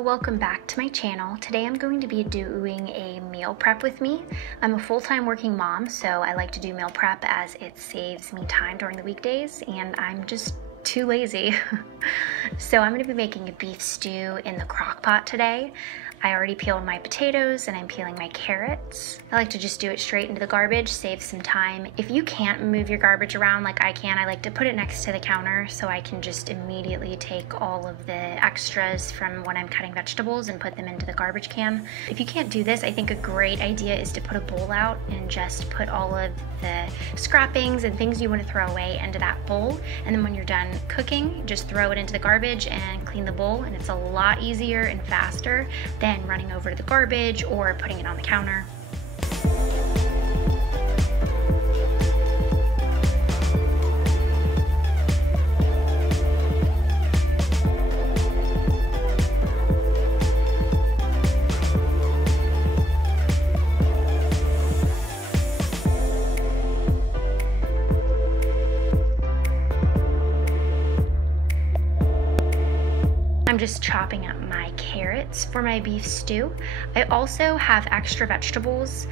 Welcome back to my channel. Today I'm going to be doing a meal prep with me. I'm a full-time working mom, so I like to do meal prep as it saves me time during the weekdays, and I'm just too lazy. So I'm going to be making a beef stew in the crock pot today. I already peeled my potatoes and I'm peeling my carrots. I like to just do it straight into the garbage, save some time. If you can't move your garbage around like I can, I like to put it next to the counter so I can just immediately take all of the extras from when I'm cutting vegetables and put them into the garbage can. If you can't do this, I think a great idea is to put a bowl out and just put all of the scrappings and things you want to throw away into that bowl. And then when you're done cooking, just throw it into the garbage and clean the bowl, and it's a lot easier and faster than running over to the garbage or putting it on the counter. I'm just chopping up my carrots for my beef stew. I also have extra vegetables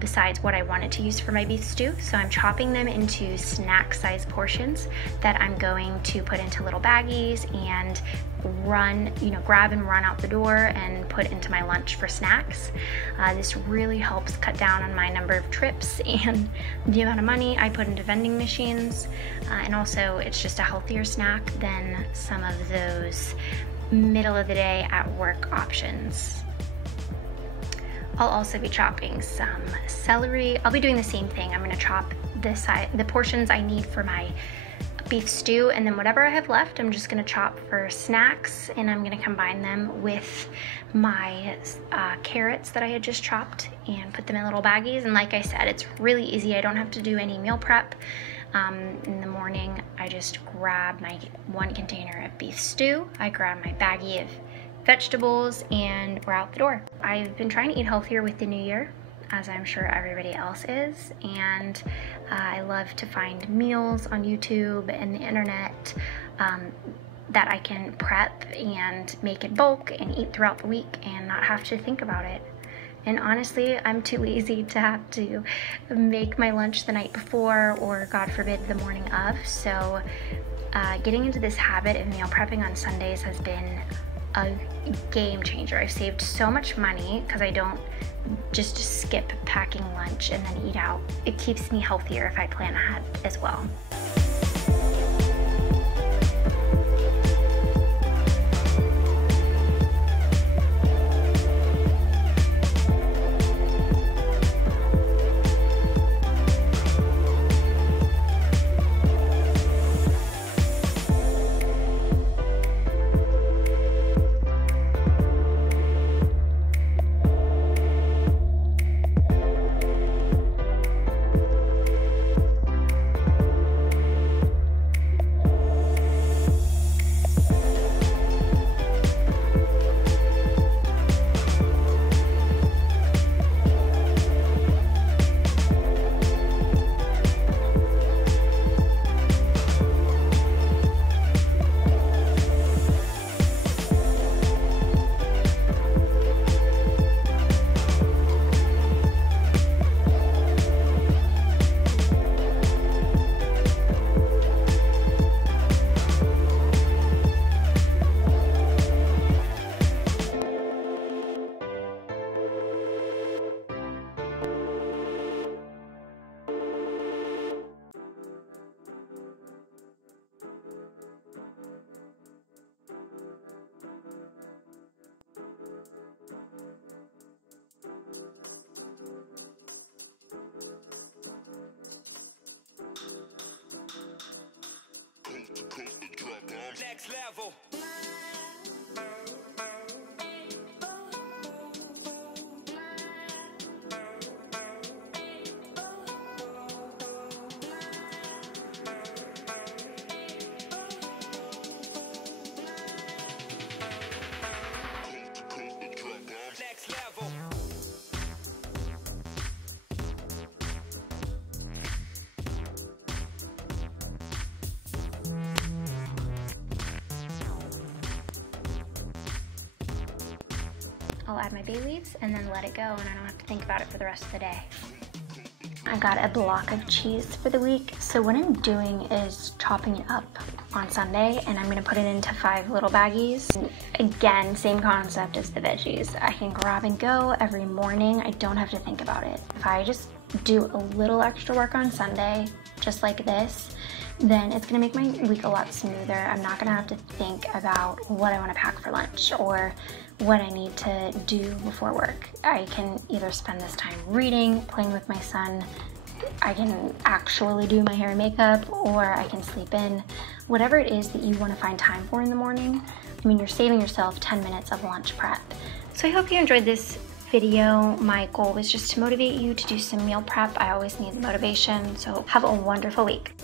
besides what I wanted to use for my beef stew, so I'm chopping them into snack size portions that I'm going to put into little baggies and grab and run out the door and put into my lunch for snacks. This really helps cut down on my number of trips and the amount of money I put into vending machines, and also it's just a healthier snack than some of those middle of the day at work options. I'll also be chopping some celery. I'll be doing the same thing. I'm going to chop the portions I need for my beef stew, and then whatever I have left I'm just going to chop for snacks, and I'm going to combine them with my carrots that I had just chopped and put them in little baggies. And like I said, it's really easy. I don't have to do any meal prep. In the morning I just grab my 1 container of beef stew, I grab my baggie of vegetables, and we're out the door. I've been trying to eat healthier with the new year, as I'm sure everybody else is, and I love to find meals on YouTube and the internet that I can prep and make in bulk and eat throughout the week and not have to think about it. And honestly, I'm too lazy to have to make my lunch the night before or, God forbid, the morning of. So getting into this habit of meal prepping on Sundays has been a game changer. I've saved so much money because I don't just skip packing lunch and then eat out. It keeps me healthier if I plan ahead as well. Next level. Next level. I'll add my bay leaves and then let it go, and I don't have to think about it for the rest of the day. I got a block of cheese for the week, so what I'm doing is chopping it up on Sunday, and I'm gonna put it into 5 little baggies. And again, same concept as the veggies. I can grab and go every morning. I don't have to think about it. If I just do a little extra work on Sunday, just like this, then it's gonna make my week a lot smoother. I'm not gonna have to think about what I wanna pack for lunch or what I need to do before work. I can either spend this time reading, playing with my son, I can actually do my hair and makeup, or I can sleep in. Whatever it is that you wanna find time for in the morning, I mean, you're saving yourself 10 minutes of lunch prep. So I hope you enjoyed this video. My goal was just to motivate you to do some meal prep. I always need the motivation, so have a wonderful week.